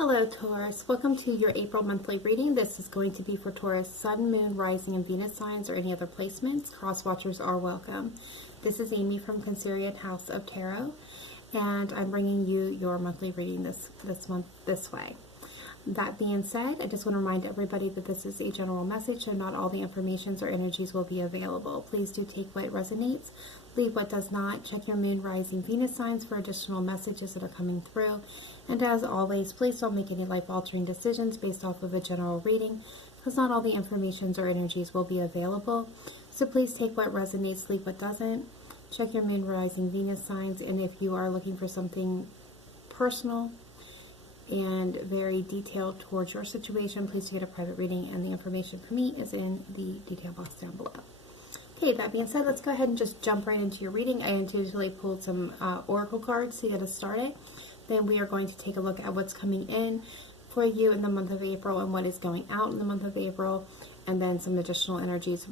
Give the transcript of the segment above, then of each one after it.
Hello Taurus, welcome to your April monthly reading. This is going to be for Taurus, Sun, Moon, Rising, and Venus signs or any other placements. Cross watchers are welcome. This is Amy from Consirian House of Tarot, and I'm bringing you your monthly reading this month this way. That being said, I just want to remind everybody that this is a general message, so not all the informations or energies will be available. Please do take what resonates, leave what does not. Check your Moon, Rising, Venus signs for additional messages that are coming through. And as always, please don't make any life-altering decisions based off of a general reading, because not all the informations or energies will be available. So please take what resonates, leave what doesn't. Check your Moon, Rising, Venus signs, and if you are looking for something personal and very detailed towards your situation, please get a private reading, and the information for me is in the detail box down below. Okay, that being said, let's go ahead and just jump right into your reading. I intuitively pulled some oracle cards to get us started. Then we are going to take a look at what's coming in for you in the month of April and what is going out in the month of April, and then some additional energies.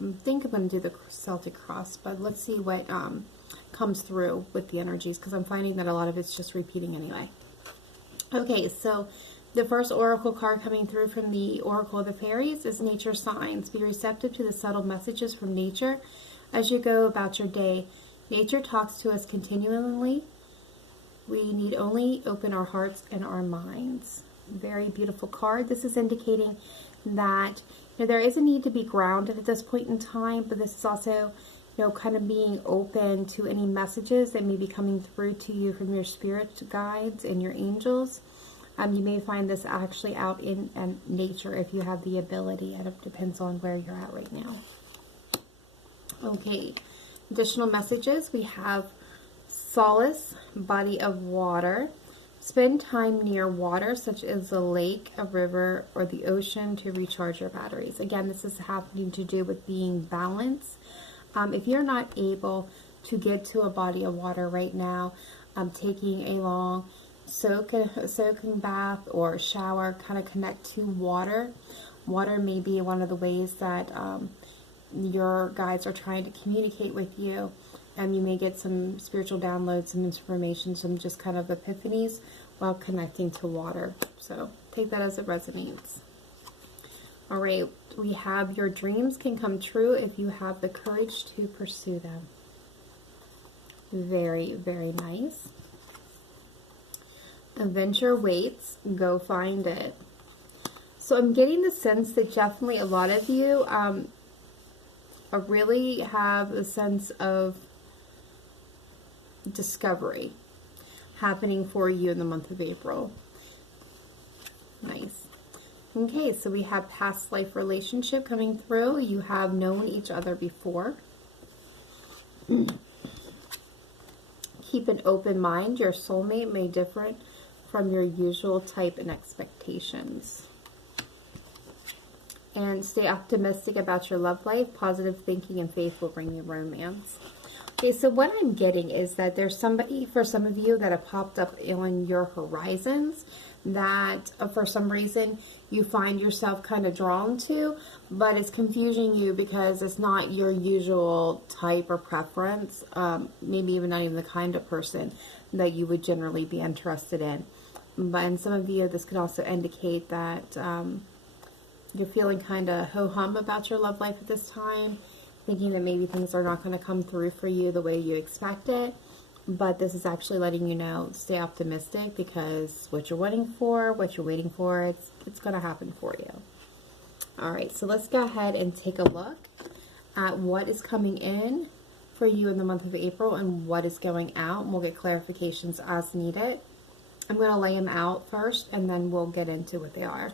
I think I'm going to do the Celtic cross, but let's see what comes through with the energies, because I'm finding that a lot of it's just repeating anyway. Okay, so the first oracle card coming through from the Oracle of the Fairies is Nature Signs. Be receptive to the subtle messages from nature as you go about your day. Nature talks to us continually. We need only open our hearts and our minds. Very beautiful card. This is indicating that there is a need to be grounded at this point in time, but this is also kind of being open to any messages that may be coming through to you from your spirit guides and your angels. You may find this actually out in nature if you have the ability, and it depends on where you're at right now. Okay, additional messages. We have solace, body of water. Spend time near water, such as a lake, a river, or the ocean to recharge your batteries. Again, this is having to do with being balanced. If you're not able to get to a body of water right now, taking a long soaking bath or shower, kind of connect to water. Water may be one of the ways that your guides are trying to communicate with you, and you may get some spiritual downloads, some information, some just kind of epiphanies while connecting to water. So take that as it resonates. All right, we have your dreams can come true if you have the courage to pursue them. Very, very nice. Adventure waits, go find it. So I'm getting the sense that definitely a lot of you really have a sense of discovery happening for you in the month of April. Nice. Okay, so we have past life relationship coming through. You have known each other before. Keep an open mind. Your soulmate may differ from your usual type and expectations. And stay optimistic about your love life. Positive thinking and faith will bring you romance. Okay, so what I'm getting is that there's somebody, for some of you, that have popped up on your horizons that for some reason you find yourself kind of drawn to, but it's confusing you because it's not your usual type or preference, maybe even not even the kind of person that you would generally be interested in. But in some of you, this could also indicate that you're feeling kind of ho-hum about your love life at this time, thinking that maybe things are not going to come through for you the way you expect it. But this is actually letting you know, stay optimistic, because what you're waiting for, it's going to happen for you. All right, so let's go ahead and take a look at what is coming in for you in the month of April and what is going out, and we'll get clarifications as needed. I'm going to lay them out first, and then we'll get into what they are.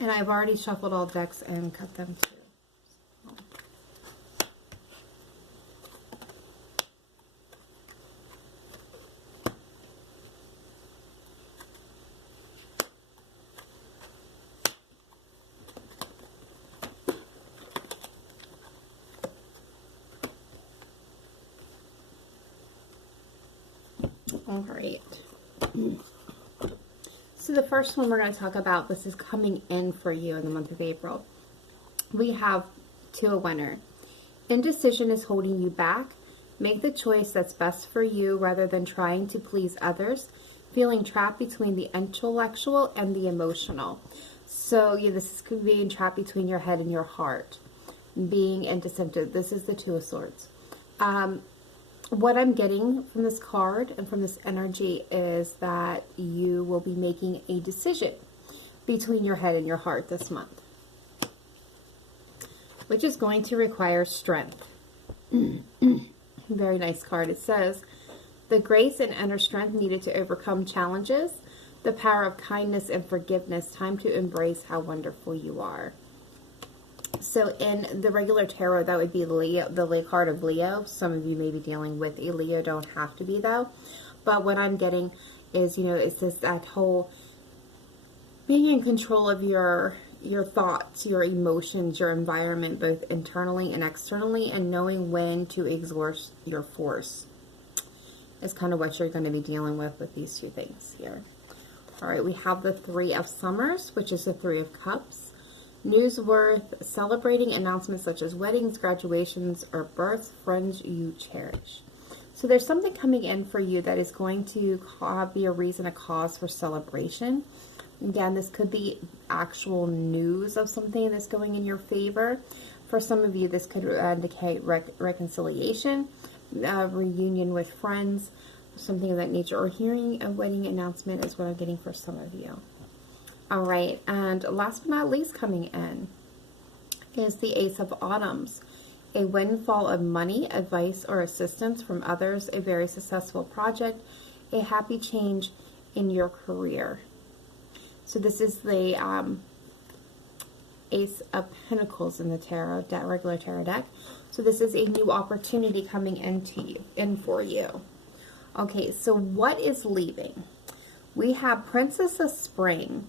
And I've already shuffled all decks and cut them too. All right. So the first one we're going to talk about, this is coming in for you in the month of April. We have Two of Winter. Indecision is holding you back. Make the choice that's best for you rather than trying to please others, feeling trapped between the intellectual and the emotional. So yeah, this is being trapped between your head and your heart, being indecisive. This is the Two of Swords. What I'm getting from this card and from this energy is that you will be making a decision between your head and your heart this month, which is going to require strength. Very nice card. It says, the grace and inner strength needed to overcome challenges, the power of kindness and forgiveness, time to embrace how wonderful you are. So in the regular tarot, that would be Leo, the Leo card of Leo. Some of you may be dealing with a Leo, don't have to be though. But what I'm getting is, you know, it's just that whole being in control of your thoughts, your emotions, your environment, both internally and externally, and knowing when to exert your force is kind of what you're going to be dealing with these two things here. All right, we have the Three of Summers, which is the Three of Cups. News worth celebrating, announcements such as weddings, graduations, or births, friends you cherish. So there's something coming in for you that is going to be a reason, a cause for celebration. Again, this could be actual news of something that's going in your favor. For some of you, this could indicate reconciliation, reunion with friends, something of that nature, or hearing a wedding announcement is what I'm getting for some of you. All right, and last but not least coming in is the Ace of Autumns. A windfall of money, advice, or assistance from others, a very successful project, a happy change in your career. So this is the Ace of Pentacles in the tarot deck, regular tarot deck. So this is a new opportunity coming in for you. Okay, so what is leaving? We have Princess of Spring.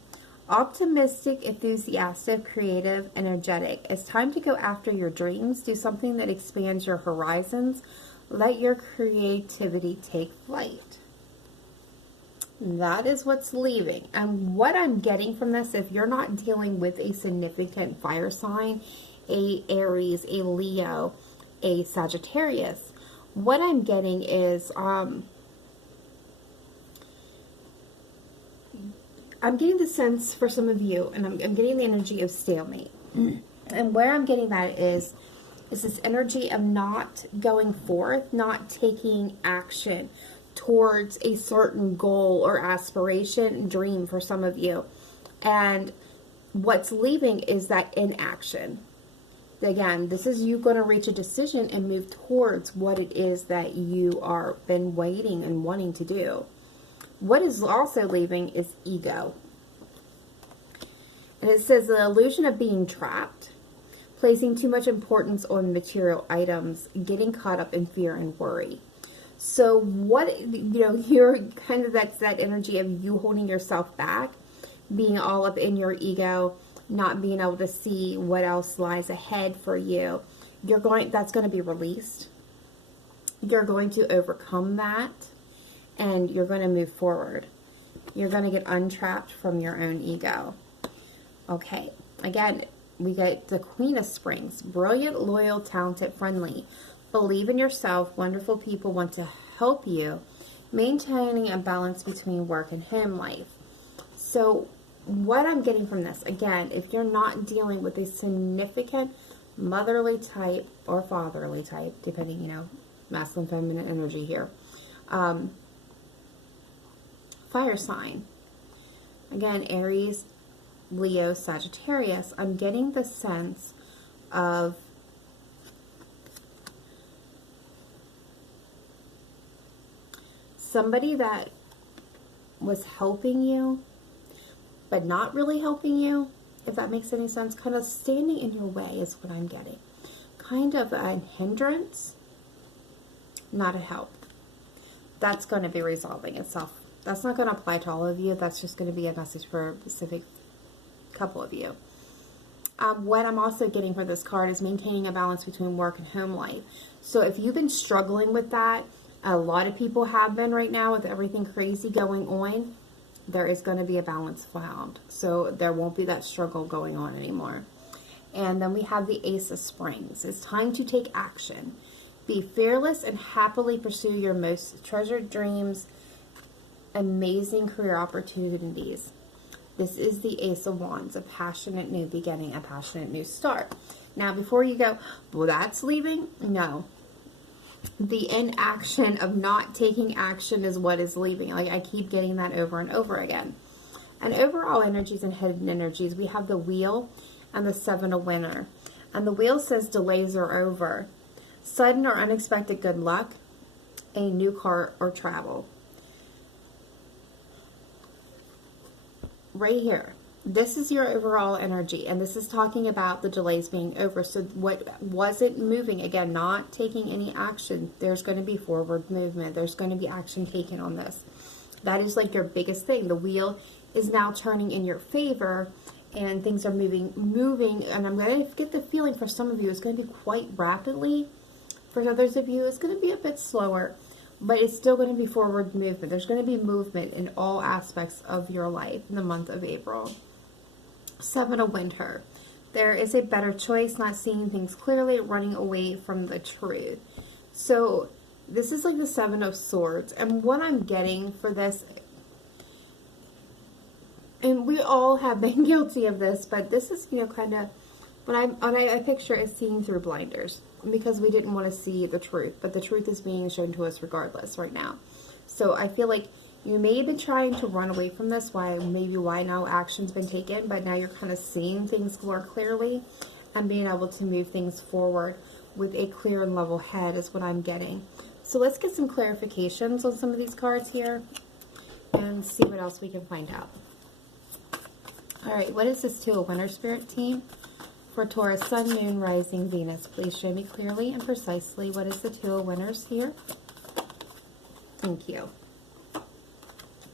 Optimistic, enthusiastic, creative, energetic. It's time to go after your dreams. Do something that expands your horizons. Let your creativity take flight. That is what's leaving. And what I'm getting from this, if you're not dealing with a significant fire sign, a Aries, a Leo, a Sagittarius, what I'm getting is I'm getting the sense for some of you, and I'm getting the energy of stalemate. And where I'm getting that is this energy of not going forth, not taking action towards a certain goal or aspiration, dream for some of you. And what's leaving is that inaction. Again, this is you going to reach a decision and move towards what it is that you are been waiting and wanting to do. What is also leaving is ego. And it says the illusion of being trapped, placing too much importance on material items, getting caught up in fear and worry. So what, you know, you're kind of, that's that energy of you holding yourself back, being all up in your ego, not being able to see what else lies ahead for you. That's going to be released. You're going to overcome that. And you're going to move forward. You're going to get untrapped from your own ego. Okay. Again, we get the Queen of Springs. Brilliant, loyal, talented, friendly. Believe in yourself. Wonderful people want to help you. Maintaining a balance between work and home life. So what I'm getting from this, again, if you're not dealing with a significant motherly type or fatherly type, depending, you know, masculine, feminine energy here, fire sign. Again, Aries, Leo, Sagittarius. I'm getting the sense of somebody that was helping you, but not really helping you, if that makes any sense. Kind of standing in your way is what I'm getting. Kind of a hindrance, not a help. That's going to be resolving itself. That's not going to apply to all of you. That's just going to be a message for a specific couple of you. What I'm also getting for this card is maintaining a balance between work and home life. So if you've been struggling with that, a lot of people have been right now with everything crazy going on, there is going to be a balance found. So there won't be that struggle going on anymore. And then we have the Ace of Springs. It's time to take action. Be fearless and happily pursue your most treasured dreams, amazing career opportunities. This is the Ace of Wands, a passionate new beginning, a passionate new start. Now, before you go, well, that's leaving? No. The inaction of not taking action is what is leaving. Like, I keep getting that over and over again. And overall energies and hidden energies, we have the Wheel and the Seven of Winter. And the Wheel says delays are over. Sudden or unexpected good luck, a new car or travel. Right here, this is your overall energy, and this is talking about the delays being over. So what wasn't moving, again, not taking any action, there's going to be forward movement. There's going to be action taken on this. That is like your biggest thing. The wheel is now turning in your favor, and things are moving, and I'm going to get the feeling for some of you it's going to be quite rapidly. For others of you, it's going to be a bit slower. But it's still going to be forward movement. There's going to be movement in all aspects of your life in the month of April. Seven of Winter. There is a better choice, not seeing things clearly, running away from the truth. So this is like the Seven of Swords. And what I'm getting for this, and we all have been guilty of this, but this is, you know, kind of, what I picture is seeing through blinders. Because we didn't want to see the truth, but the truth is being shown to us regardless right now. So I feel like you may have been trying to run away from this, why now action's been taken, but now you're kind of seeing things more clearly and being able to move things forward with a clear and level head is what I'm getting. So let's get some clarifications on some of these cards here and see what else we can find out. All right, what is this Two of Winter Spirit team? For Taurus, Sun, Moon, Rising, Venus, please show me clearly and precisely what is the Two of Winters here. Thank you.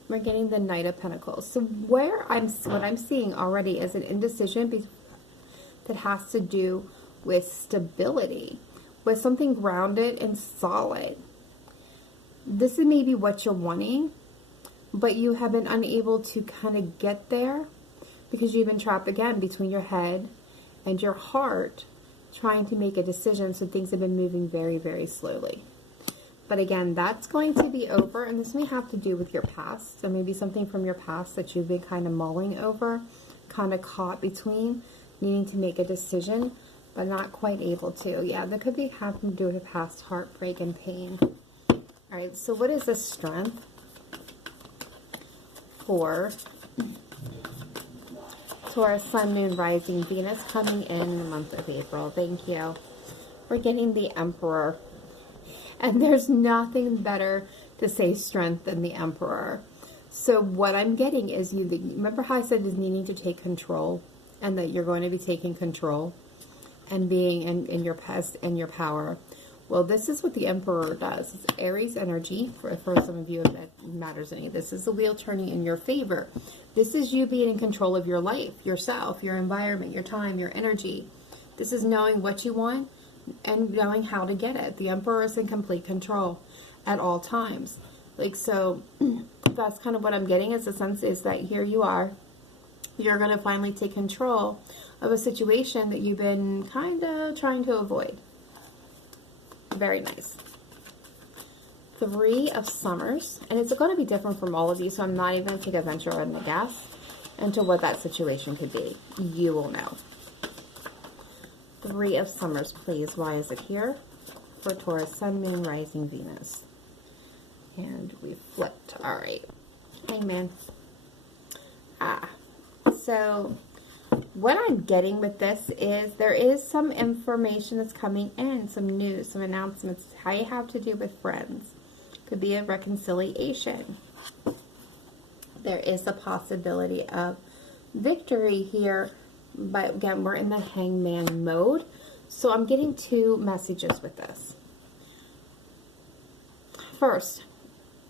We're getting the Knight of Pentacles. So what I'm seeing already is an indecision that has to do with stability, with something grounded and solid. This is maybe what you're wanting, but you have been unable to kind of get there because you've been trapped again between your head and your heart, trying to make a decision. So things have been moving very, very slowly. But again, that's going to be over, and this may have to do with your past. So maybe something from your past that you've been kind of mulling over, kind of caught between, needing to make a decision, but not quite able to. Yeah, that could be having to do with a past heartbreak and pain. All right, so what is the strength for Taurus, Sun, Moon, Rising, Venus coming in the month of April? Thank you. We're getting the Emperor. And there's nothing better to say strength than the Emperor. So what I'm getting is remember how I said is needing to take control, and that you're going to be taking control and being in your past and your power. Well, this is what the Emperor does. It's Aries energy, for some of you if that matters any. This is the wheel turning in your favor. This is you being in control of your life, yourself, your environment, your time, your energy. This is knowing what you want and knowing how to get it. The Emperor is in complete control at all times. Like, so that's kind of what I'm getting, is the sense is that here you are. You're going to finally take control of a situation that you've been kind of trying to avoid. Very nice. Three of Summers, and it's going to be different from all of you, so I'm not even going to take a venture or a guess into what that situation could be. You will know. Three of Summers, please. Why is it here? For Taurus, Sun, Moon, Rising, Venus. And we flipped. All right. Hangman. So what I'm getting with this is there is some information that's coming in, some news, some announcements, how you have to do with friends. Could be a reconciliation. There is a possibility of victory here, but again, we're in the Hangman mode. So I'm getting two messages with this. First,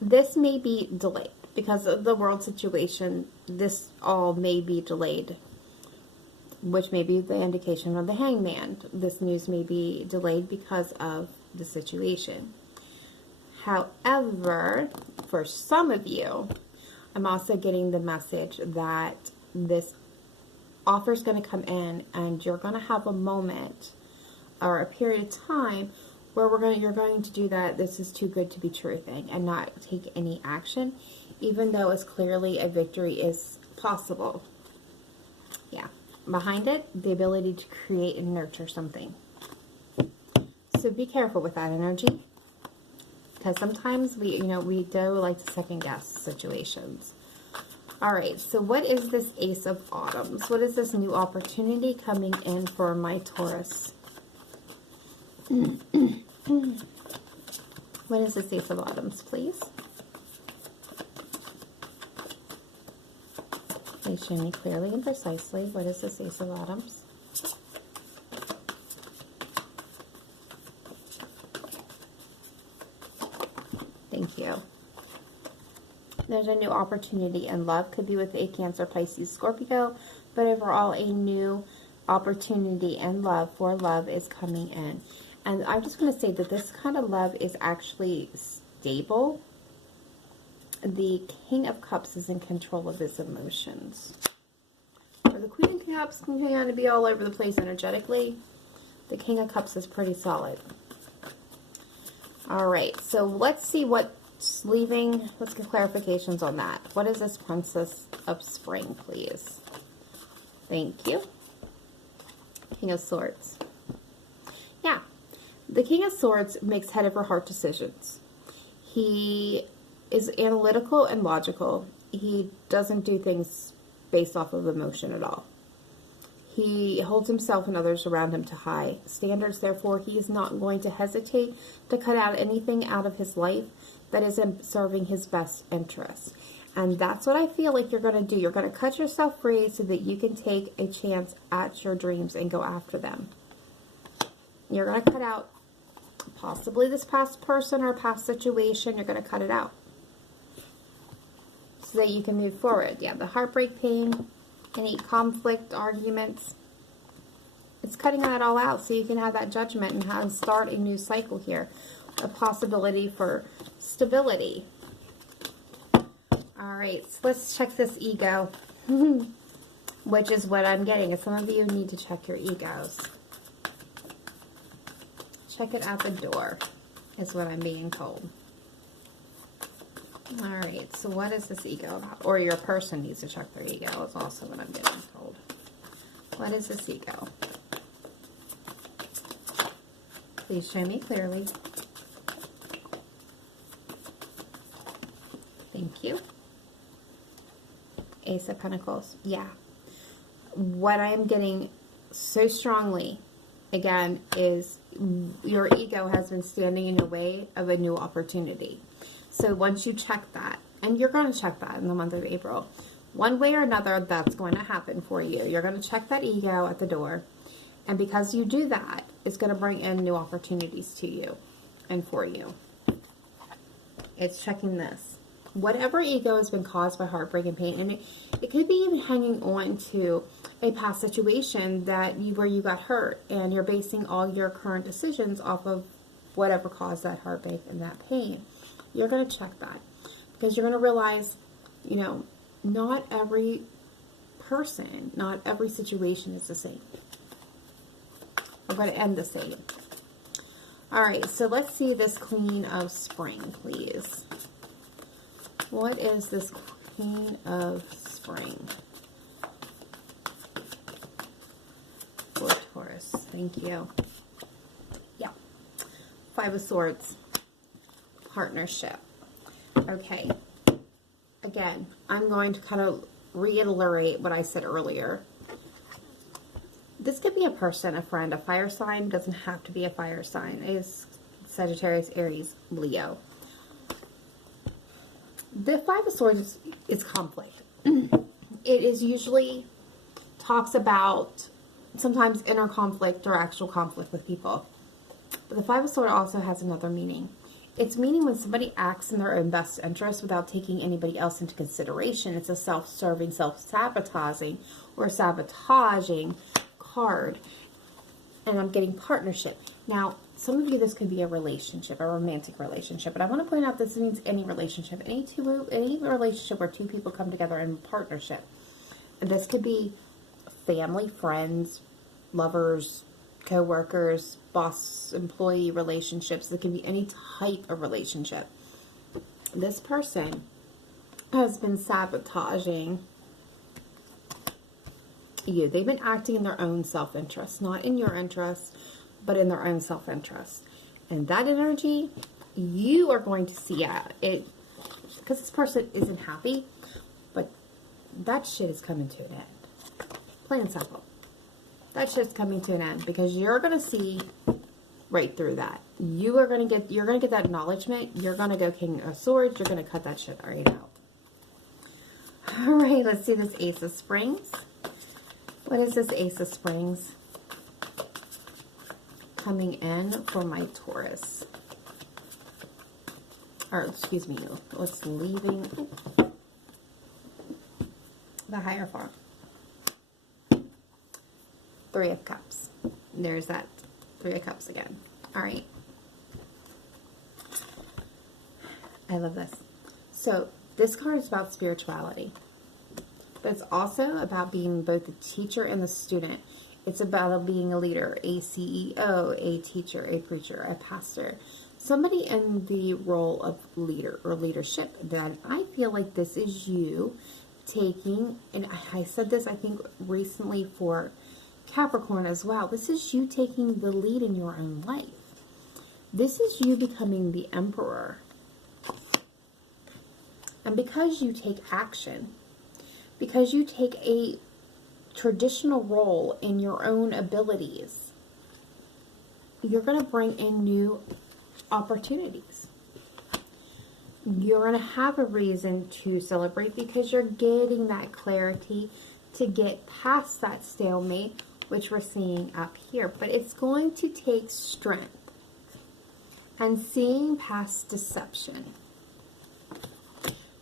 this may be delayed because of the world situation. This all may be delayed, which may be the indication of the Hangman. This news may be delayed because of the situation. However, for some of you, I'm also getting the message that this offer is going to come in and you're going to have a moment or a period of time where you're going to do that this is too good to be true thing and not take any action, even though it's clearly a victory is possible. Yeah. Behind it, the ability to create and nurture something. So be careful with that energy, because sometimes we do like to second guess situations. All right, so what is this Ace of Autumns? What is this new opportunity coming in for my Taurus? What is this Ace of Autumns, please? Please show me clearly and precisely. What is this Ace of Autumns? Thank you. There's a new opportunity in love. Could be with a Cancer, Pisces, Scorpio, but overall a new opportunity in love for love is coming in. And I'm just going to say that this kind of love is actually stable. The King of Cups is in control of his emotions. Or the Queen of Cups can kind of be all over the place energetically. The King of Cups is pretty solid. All right, so let's see what's leaving. Let's get clarifications on that. What is this Princess of Spring, please? Thank you. King of Swords. Yeah, the King of Swords makes head over heart decisions. He is analytical and logical. He doesn't do things based off of emotion at all. He holds himself and others around him to high standards. Therefore, he is not going to hesitate to cut out anything out of his life that isn't serving his best interests. And that's what I feel like you're going to do. You're going to cut yourself free so that you can take a chance at your dreams and go after them. You're going to cut out possibly this past person or past situation. You're going to cut it out so that you can move forward. Yeah, the heartbreak, pain, any conflict, arguments. It's cutting that all out so you can have that judgment and start a new cycle here. A possibility for stability. All right, so let's check this ego, which is what I'm getting. Some of you need to check your egos. Check it at the door, is what I'm being told. All right, so what is this ego about? Or your person needs to check their ego is also what I'm getting told. What is this ego? Please show me clearly. Thank you. Ace of Pentacles. Yeah. What I am getting so strongly, again, is your ego has been standing in your way of a new opportunity. So once you check that, and you're going to check that in the month of April, one way or another, that's going to happen for you. You're going to check that ego at the door. And because you do that, it's going to bring in new opportunities to you and for you. It's checking this. Whatever ego has been caused by heartbreak and pain, and it could be even hanging on to a past situation where you got hurt, and you're basing all your current decisions off of whatever caused that heartbreak and that pain. You're going to check that, because you're going to realize, not every person, not every situation is the same. We're going to end the same. All right, so let's see this Queen of Spring, please. What is this Queen of Spring for Taurus? Thank you. Yeah. Five of Swords. Partnership. Okay. Again, I'm going to kind of reiterate what I said earlier. This could be a person, a friend, a fire sign. Doesn't have to be a fire sign. It's Sagittarius, Aries, Leo. The Five of Swords is conflict. It is usually talks about sometimes inner conflict or actual conflict with people. But the Five of Swords also has another meaning. It's meaning when somebody acts in their own best interest without taking anybody else into consideration. It's a self-serving, self-sabotaging, or sabotaging card. And I'm getting partnership. Now, some of you, this could be a relationship, a romantic relationship. But I want to point out this means any relationship. Any relationship where two people come together in partnership. And this could be family, friends, lovers, co-workers, boss-employee relationships. It can be any type of relationship. This person has been sabotaging you. They've been acting in their own self-interest, not in your interest, but in their own self-interest. And that energy, you are going to see it, because this person isn't happy, but that shit is coming to an end. Plain and simple. That shit's coming to an end, because you're going to see right through that. You're going to get that acknowledgement. You're going to go King of Swords. You're going to cut that shit right out. All right, let's see this Ace of Springs. What is this Ace of Springs coming in for my Taurus? Or, excuse me, what's leaving the Hierophant? Three of Cups. There's that Three of Cups again. All right. I love this. So, this card is about spirituality. But it's also about being both the teacher and the student. It's about being a leader, a CEO, a teacher, a preacher, a pastor. Somebody in the role of leader or leadership. That I feel like this is you taking, and I said this I think recently for Capricorn as well. This is you taking the lead in your own life. This is you becoming the emperor. And because you take action, because you take a traditional role in your own abilities, you're going to bring in new opportunities. You're going to have a reason to celebrate because you're getting that clarity to get past that stalemate, which we're seeing up here. But it's going to take strength and seeing past deception.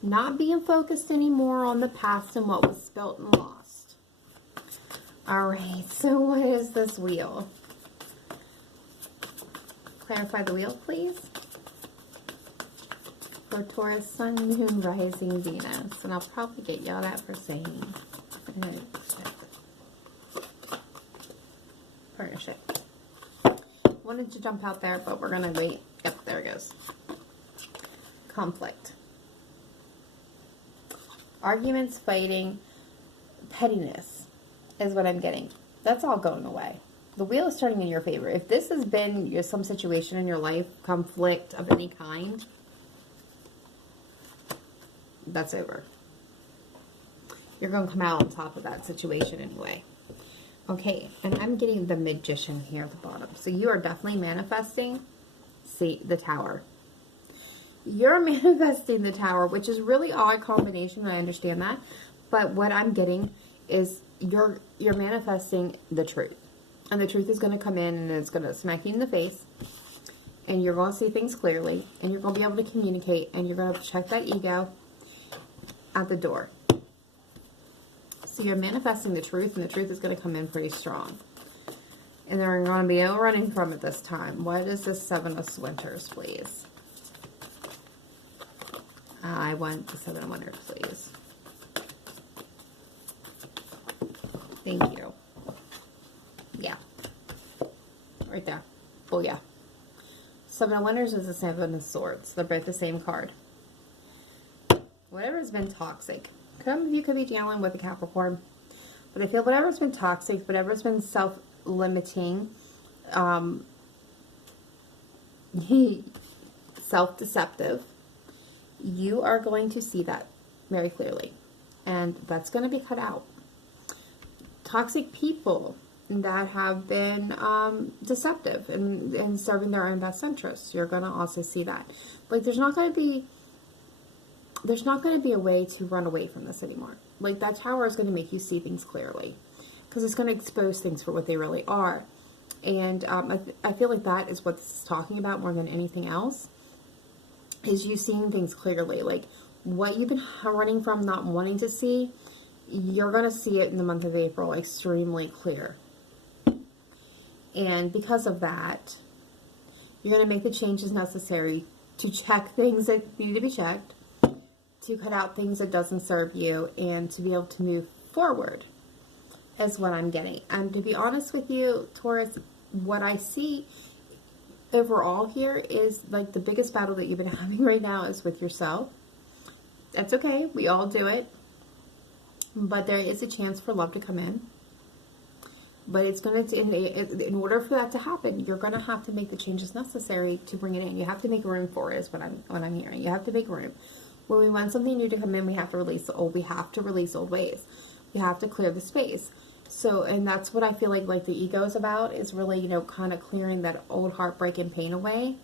Not being focused anymore on the past and what was spilt and lost. Alright, so what is this wheel? Clarify the wheel, please. For Taurus, Sun, Moon, Rising, Venus. And I'll probably get yelled at for saying partnership. Wanted to jump out there, but we're going to wait. Yep, there it goes. Conflict. Arguments, fighting, pettiness is what I'm getting. That's all going away. The wheel is turning in your favor. If this has been some situation in your life, conflict of any kind, that's over. You're going to come out on top of that situation anyway. Okay, and I'm getting the Magician here at the bottom. So you are definitely manifesting, see, the Tower. You're manifesting the Tower, which is really odd combination, I understand that. But what I'm getting is you're manifesting the truth. And the truth is going to come in and it's going to smack you in the face. And you're going to see things clearly. And you're going to be able to communicate. And you're going to check that ego at the door. So you're manifesting the truth, and the truth is going to come in pretty strong. And there are going to be no running from it this time. What is this Seven of Winters, please? I want the Seven of Winters, please. Thank you. Yeah. Right there. Oh, yeah. Seven of Winters is the Seven of Swords. They're both the same card. Whatever has been toxic. Some of you could be dealing with a Capricorn. But I feel whatever's been toxic, whatever's been self-limiting, self-deceptive, you are going to see that very clearly. And that's going to be cut out. Toxic people that have been deceptive and serving their own best interests, you're going to also see that. Like, there's not going to be a way to run away from this anymore. Like, that Tower is going to make you see things clearly. Because it's going to expose things for what they really are. And I feel like that is what this is talking about more than anything else. Is you seeing things clearly. Like, what you've been running from, not wanting to see, you're going to see it in the month of April extremely clear. And because of that, you're going to make the changes necessary to check things that need to be checked, to cut out things that doesn't serve you, and to be able to move forward is what I'm getting. And to be honest with you, Taurus, what I see overall here is like the biggest battle that you've been having right now is with yourself. That's okay. We all do it. But there is a chance for love to come in. But it's going to, in order for that to happen, you're going to have to make the changes necessary to bring it in. You have to make room for it, is what I'm hearing. You have to make room. When we want something new to come in, we have to release the old. We have to release old ways. We have to clear the space. So, and that's what I feel like the ego is about, is really, you know, kind of clearing that old heartbreak and pain away.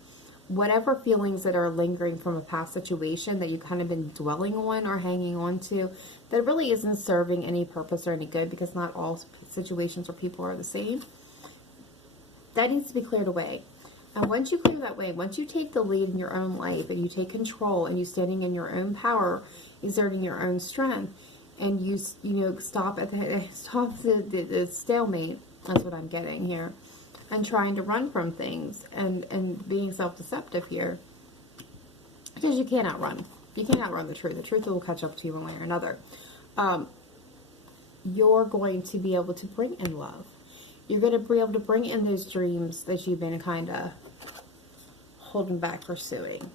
Whatever feelings that are lingering from a past situation that you've kind of been dwelling on or hanging on to, that really isn't serving any purpose or any good, because not all situations or people are the same. That needs to be cleared away. And once you clear that way, once you take the lead in your own life and you take control and you standing in your own power, exerting your own strength, and you know, stop the stalemate, that's what I'm getting here, and trying to run from things and being self-deceptive here, because you can't outrun. You can't outrun the truth. The truth will catch up to you one way or another. You're going to be able to bring in love. You're going to be able to bring in those dreams that you've been kind of holding back pursuing.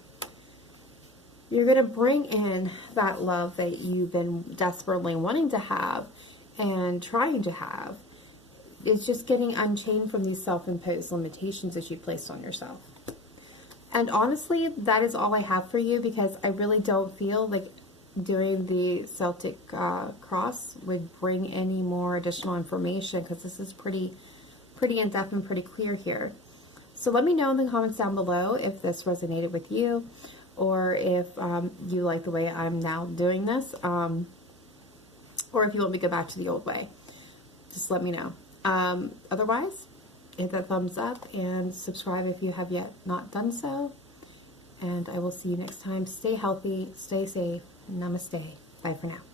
You're going to bring in that love that you've been desperately wanting to have and trying to have. It's just getting unchained from these self-imposed limitations that you placed on yourself. And honestly, that is all I have for you, because I really don't feel like doing the Celtic cross would bring any more additional information, because this is pretty in-depth and pretty clear here. So let me know in the comments down below if this resonated with you, or if you like the way I'm now doing this, or if you want me to go back to the old way. Just let me know. Otherwise, hit that thumbs up and subscribe if you have yet not done so. And I will see you next time. Stay healthy, stay safe. Namaste. Bye for now.